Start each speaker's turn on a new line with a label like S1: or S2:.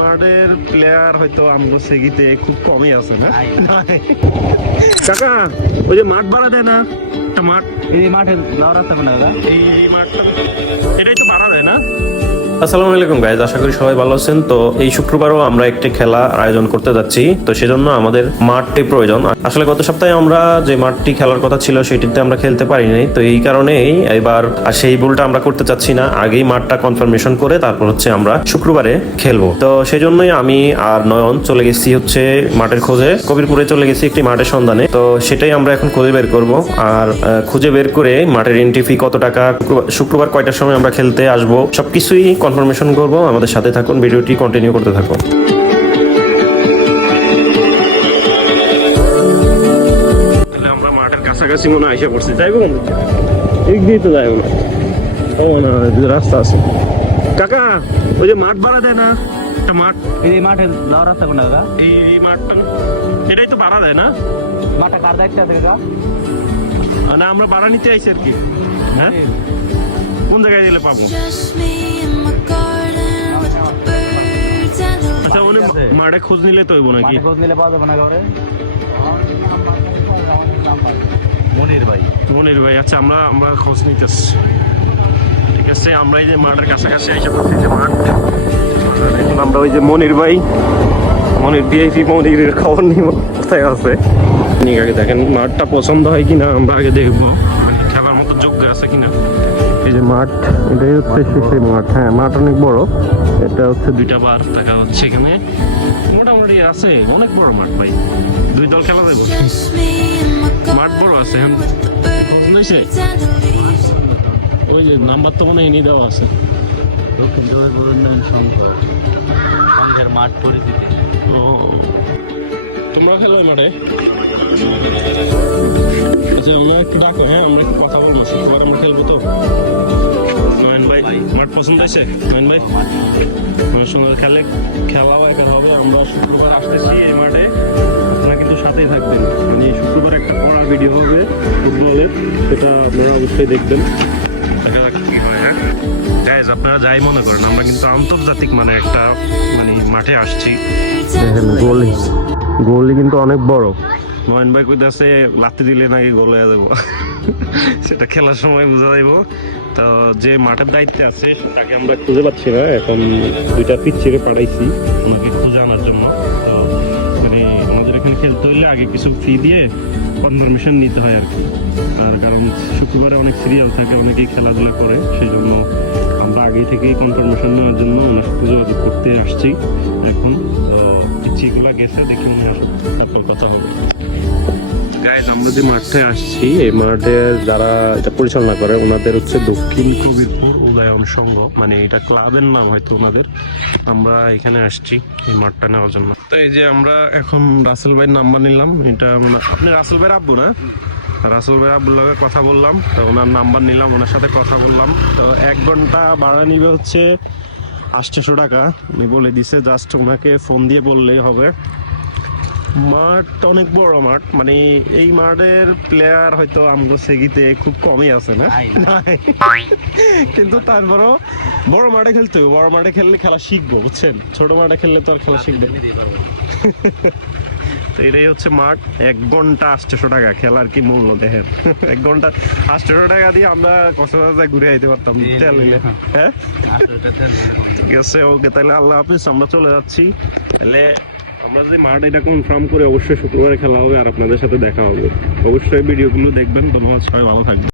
S1: মাঠের প্লেয়ার হয়তো আমগো সেগিতে খুব কমই আছে না? কাকা ওই যে মাঠ ভাড়া দেয় না? মাঠ?
S2: এই মাঠে যাওয়ার রাস্তা বানা দাদা
S1: এই মাঠটা এটাই তো ভাড়া দেয় না?
S3: আসসালামু আলাইকুম গাইজ আশা করি সবাই ভালো আছেন। তো এই শুক্রবারও আমরা একটি খেলা আয়োজন করতে যাচ্ছি। তো সেজন্য আমাদের মাঠটি প্রয়োজন। আসলে গত সপ্তাহে আমরা যে মাঠটি খেলার কথা ছিল সেটিতে আমরা খেলতে পারি নাই তো এই কারণেই এবার আর সেই ভুলটা আমরা করতে চাচ্ছি না। আগেই মাঠটা কনফার্মেশন করে তারপর হচ্ছে আমরা শুক্রবারে খেলব। তো সেই জন্যই আমি আর নয়ন চলে গেছি হচ্ছে মাঠের খোঁজে। কবিরপুরে চলে গেছি একটি মাঠের সন্ধানে। তো সেটাই আমরা এখন খুঁজে বের করব। আর খুঁজে বের করে মাঠের এন্ট্রি ফি কত টাকা? শুক্রবার- শুক্রবার কয়টার সময় আমরা খেলতে আসব? সবকিছুই কনফার্মেশন করব। আমাদের সাথে থাকুন ভিডিওটি কন্টিনিউ করতে থাকুন।
S1: আমরা মাঠের কাছাকাছি মনে হয় আইসা পড়ছি। যাইবো কোন দিকে? তো যাইবো না। ও না এদিকে রাস্তা আছে। কাকা ওই যে মাঠ ভাড়া দেয় না? একটা মাঠ।
S2: এই মাঠে যাওয়ার রাস্তা বানা দাদা
S1: এই এই মাঠটা এটাই তো ভাড়া দেয় না?
S2: মাঠে কার দায়িত্ব আছে কাকা?
S1: মানে আমরা ভাড়া নিতে আইছি আর কি। হ্যাঁ? কোন জায়গায় গেলে পাবো? আচ্ছা মানে মাঠে খোঁজ নিলে তো হইব নাকি?
S2: খোঁজ নিলে পাওয়া যাবে না ঘরে। মনির ভাই।
S1: মনির ভাই আচ্ছা আমরা আমরা খোঁজ নিতেছি। ঠিক আছে আমরা এই যে মাঠের কাছাকাছি এসে পড়ছি যে মাঠ। আমরা ওই যে মনির ভাই। মনির ভিআইপি মনিরের খবর নিব কোথায় আছে? আপনি আগে দেখেন মাঠটা পছন্দ হয় কিনা আমরা আগে দেখব। মানে খেলার মতো যোগ্য আছে কিনা। এই যে মাঠ এটাই হচ্ছে সেই মাঠ। হ্যাঁ মাঠ অনেক বড়। এটা হচ্ছে দুইটা বার দেখা হচ্ছে এখানে। মোটামুটি আছে অনেক বড় মাঠ ভাই। দুই দল খেলা দেবো মাঠ বড় আছে এখন. ওই যে নাম্বার তো মনে হয় এনে দেওয়া আছে।
S2: দক্ষিণ শঙ্কর সংঘের মাঠ পরিচিতি
S1: ও। তোমরা খেলো মাঠে আচ্ছা আমরা একটু ডাকো হ্যাঁ? আমরা একটু কথা বলব শুক্রবার আমরা খেলব তো। নয়ন ভাই মাঠ পছন্দ আছে নয়ন ভাই আমার সঙ্গে খেলে খেলাও একা হবে। আমরা শুক্রবার আসতেছি এই মাঠে। আপনারা কিন্তু সাথেই থাকবেন। মানে শুক্রবার একটা পড়া ভিডিও হবে ফুটবলের। সেটা আপনারা অবশ্যই দেখবেন। আপনারা যাই মনে করেন আমরা কিন্তু আন্তর্জাতিক মানে একটা মানে মাঠে আসছি। দেখেন গোলি। গোলি কিন্তু অনেক বড়। মোহন ভাই কইতাছে লাত্তি দিলে নাকি গোল হয়ে যাব। সেটা খেলার সময় বোঝা যাইব। তো যে মাঠের দায়িত্বে আছে তাকে আমরা খুঁজে পাচ্ছি না। এখন দুইটা পিচ্ছিরে পাঠাইছি। ওনাকে খুঁজে আনার জন্য। তো এখানে খেলতে হইলে আগে কিছু ফি দিয়ে কনফার্মেশন নিতে হয় আর কি। আর কারণ শুক্রবারে অনেক সিরিয়াল থাকে, অনেকেই খেলাধুলা করে সেই জন্য আমরা আগে থেকেই কনফার্মেশন নেওয়ার জন্য ওনার সাথে যোগাযোগ করতে আসছি এখন। তো গেছে, দেখি উনি তারপর কথা হবে। আমরা যে মাঠে আসছি, এই মাঠে যারা এটা পরিচালনা করে, ওনাদের হচ্ছে দক্ষিণ কবিরপুর উদয়ন সংঘ মানে এটা ক্লাবের নাম হয়তো ওনাদের। আমরা এখানে আসছি এই মাঠটা নেওয়ার জন্য। তো এই যে আমরা এখন রাসেল ভাইয়ের নাম্বার নিলাম, এটা আপনি রাসেল ভাইয়ের আব্বু না? রাসেল ভাই আব্বুর কথা বললাম, তো ওনার নাম্বার নিলাম, ওনার সাথে কথা বললাম। তো এক ঘণ্টা ভাড়া নিবে হচ্ছে আটশোশো টাকা। উনি বলে দিছে, জাস্ট ওনাকে ফোন দিয়ে বললেই হবে। মাঠটা অনেক বড় মাঠ মানে এই মাঠের প্লেয়ার হয়তো আমগো সেগিতে খুব কমই আছে না? কিন্তু তারপরও বড় মাঠে খেলতে হবে বড় মাঠে খেললে খেলা শিখব বুঝছেন? ছোট মাঠে খেললে তো আর খেলা শিখবে। তো এটাই হচ্ছে মাঠ এক ঘণ্টা আটশোশো টাকা খেলার কি মূল্য দেখেন? এক ঘণ্টা আটশোশো টাকা দিয়ে আমরা কক্সবাজার ঘুরে আইতে পারতাম তেল নিলে। হ্যাঁ। ঠিক আছে ওকে তাহলে আল্লাহ হাফিজ আমরা চলে যাচ্ছি। তাহলে আমরা যদি মাঠ এটা কনফার্ম করে অবশ্যই শুক্রবারে খেলা হবে আর আপনাদের সাথে দেখা হবে। অবশ্যই ভিডিওগুলো দেখবেন। ধন্যবাদ, সবাই ভালো থাকবেন।